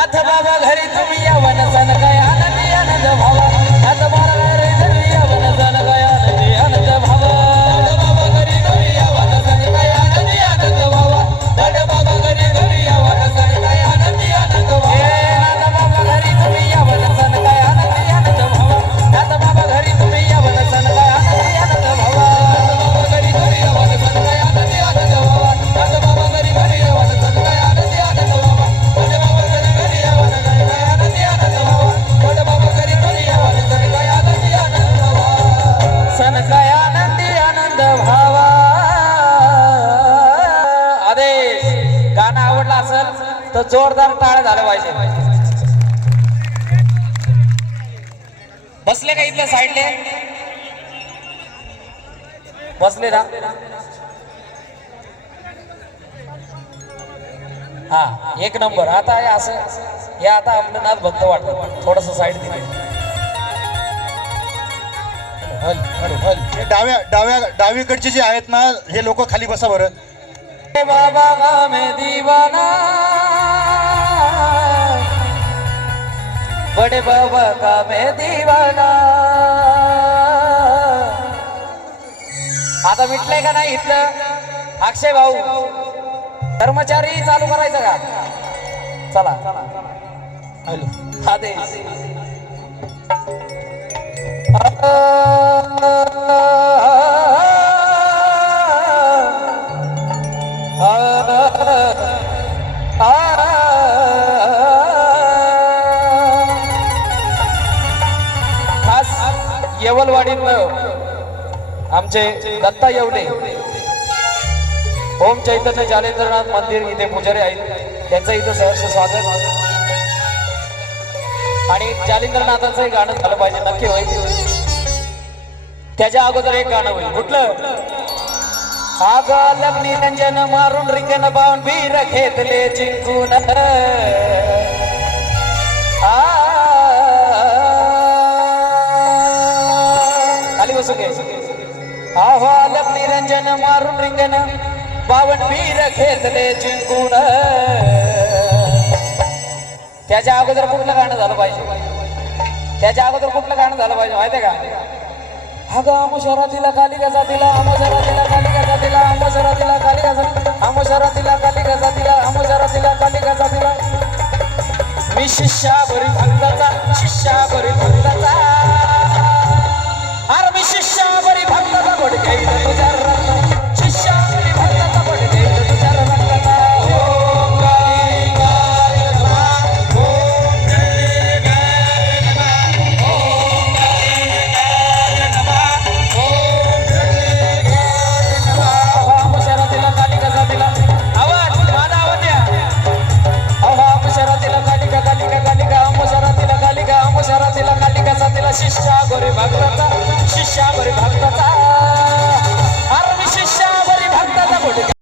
नाथ बाबा घरी तुम्ही या वनसन काय आनंदी आनंद भावा. नाथ बाबा आदेश गाणं आवडलं असेल तर जोरदार टाळ झालं पाहिजे. बसले का इथल्या साईडले? बसले ना हा एक नंबर. आता हे असं हे आता आपलं नाथ भक्त वाटत थोडस साईड दिले. डाव्या डाव्या डावीकडचे जे आहेत ना हे लोक खाली बसा बरं. बाबा का मैं दीवाना। बड़े बाबा का मैं दीवाना। आता मिटलंय का नाही इथलं? अक्षय भाऊ कर्मचारी चालू करायचं का? चला. हॅलो. आदेश येवलवाडीत आमचे दत्ता येवले. ओम चैतन्य जालेंद्रनाथ मंदिर इथे पुजारी आहेत. त्यांचं इथं सहर्ष स्वागत. आणि जालिंद्रनाथांचंही गाणं झालं पाहिजे नक्की होईल त्याच्या अगोदर एक गाणं होईल. कुठलं? आग लग्नी रंजन मारून रिंगण पाहून बीर घेतले जिंकून. आ मारून रिंगण बावन बीर घेतले जिंकून त्याच्या अगोदर कुठलं गाणं झालं पाहिजे? त्याच्या अगोदर कुठलं गाणं झालं पाहिजे माहितीये का? अगं आमो शहरातीला खाली गजा दिला आमो खाली काली गजा दिला आमो खाली काली गजा आमो शहरातीला काली गजा दिला आमो शहरातीला काली गजा दिला मी शिष्या बरी भक्ताचा शिष्या बरी भक्ताचा. अरे मी शिष्या बरी भक्ताचा गोड शिष्या गोरे भगवता शिष्या गोरे भगवता